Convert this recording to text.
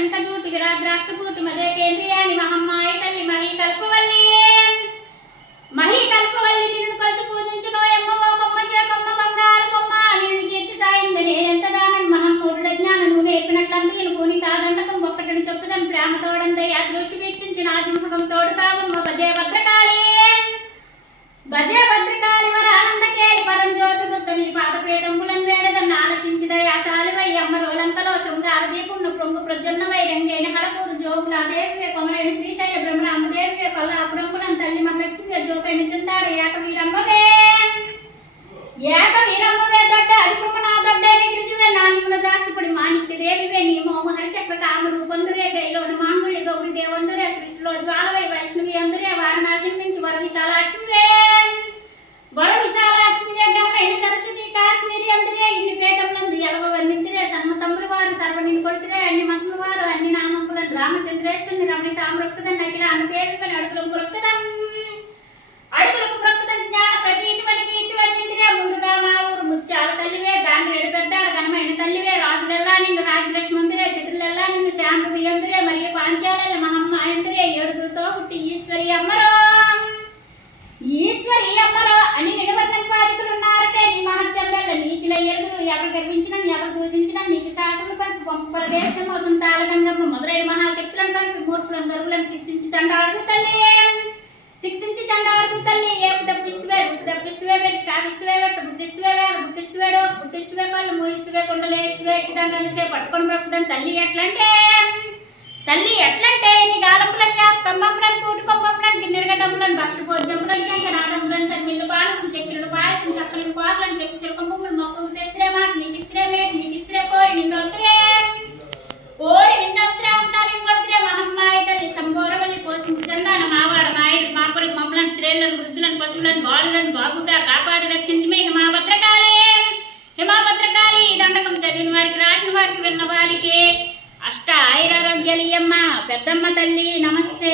శంఖజూటి విరాద్రాక్షపూటి మదే కేంద్రియాని మహమ్మాయి తల్లి మహీ కల్పవల్లి నిన్ను కొలిచి పూజించునో ఎమ్మవో కొమ్మ చే కొమ్మ బంగారు కొమ్మ నిన్ను కీర్తి సాయింది నేనెంత దానని మహమ్మూఢుడ జ్ఞానం నువ్వు నేర్పినట్లందు ఈయన కూని కాదండకం ఒక్కటిని చెప్పుదని ప్రేమ తోడందే ఆ దృష్టి వీక్షించిన ఆజముఖం తోడు కావమ్మ భజే భద్రకాళి వరానందకేలి పరం జ్యోతి దుర్గ నీ పాదపీఠంబులను వేడదన్న ఆలకించిదై ఆశాలివై అమ్మ రోలంకలో శృంగార దీపుణ్ణు ప్రొంగు ప్రజ్వన్నవై రంగైన హడపూరు జోగులాదేవి కొమరైన శ్రీశైల బ్రహ్మరామదేవి కొల్లాపురంపురం తల్లి మహాలక్ష్మి జోకైన చిందాడ ఏక వీరమ్మవే దొడ్డ అరికృపణా దొడ్డే నిగిరిచివే నాణ్యముల దాక్షిపుడి మాణిక్యదేవివే నీ మోము హరిచక్ర కామ రూపందురే గైలోన మాంగుళ్య గౌరి దేవందురే సృష్టిలో జ్వాలవై వైష్ణవి అందురే వారణాసి నుంచి వర విశాలాక్ష్మివే గర్భమైన సరస్వతి కాశ్మీరి అందురే ఇన్ని పేటములందు ఎలవ వర్ణిందిరే సన్మతమ్ముల వారు సర్వనిని కొడుతురే అన్ని మంత్రుల వారు అన్ని నామములను రామచంద్రేశ్వరుని రమణి తామ్రొక్కుదని అఖిల అనుదేవి పని అడుగులకు ప్రొక్కుదం జ్ఞాన ప్రతీతి వనికి ఇంటి వర్ణిందిరే ముందుగా మా ఊరు ముత్యాల తల్లివే గాండ్రేడు పెద్దాడ ఘనమైన తల్లివే రాజులెల్లా నిన్ను రాజలక్ష్మి అందురే చతురులెల్లా నిన్ను శాంభవి అందురే మరియు పాంచాల మహమ్మ అందురే ఏడుగురితో పుట్టి ఈశ్వరి అమ్మరో అని నిడవర్ణం వారికులున్నారటే నీ మహత్యంలో నీచుల ఎరుగురు ఎవరు గర్వించిన ఎవరు దూషించిన నీకు శాసనం పంపి పంపరదేశం మోసం తాళగంగమ్మ మొదలైన మహాశక్తులను పంపి మూర్ఖులను గర్వులను శిక్షించి తండాడుగు తల్లి ఏపు తప్పిస్తువే పెట్టి కావిస్తువే పెట్టు బుట్టిస్తువే కళ్ళు మూయిస్తువే కొండలేస్తువే ఎక్కిదండాలు చే పట్టుకొని బ్రక్కుదని తల్లి ఎట్లంటే నీ గాలంపులను కమ్మపులను కూటు కొమ్మపులను గిన్నెరగడములను భక్షపోజ్జములను శంకనాదములను సన్మిల్లు పాలకం చక్కెరలు పాయసం చక్కలను కోరలను పెక్కు శిల్కంపులను మొక్కలు తెస్తే మాట నీకు ఇస్త్రే కోరి నిందొత్రే అంతారి కొడుతురే మహమ్మాయి తల్లి సంబోరవల్లి పోషించి చండాన మావాడ మాయలు మాపరి మమ్మలను స్త్రీలను వృద్ధులను పశువులను బాలులను బాగుగా కాపాడి రక్షించి హిమాభద్రకాళి ఈ దండకం చదివిన వారికి రాసిన వారికి విన్న వారికి అష్ట ఆయురారోగ్యాలు ఇయ్యమ్మ పెద్దమ్మ తల్లి నమస్తే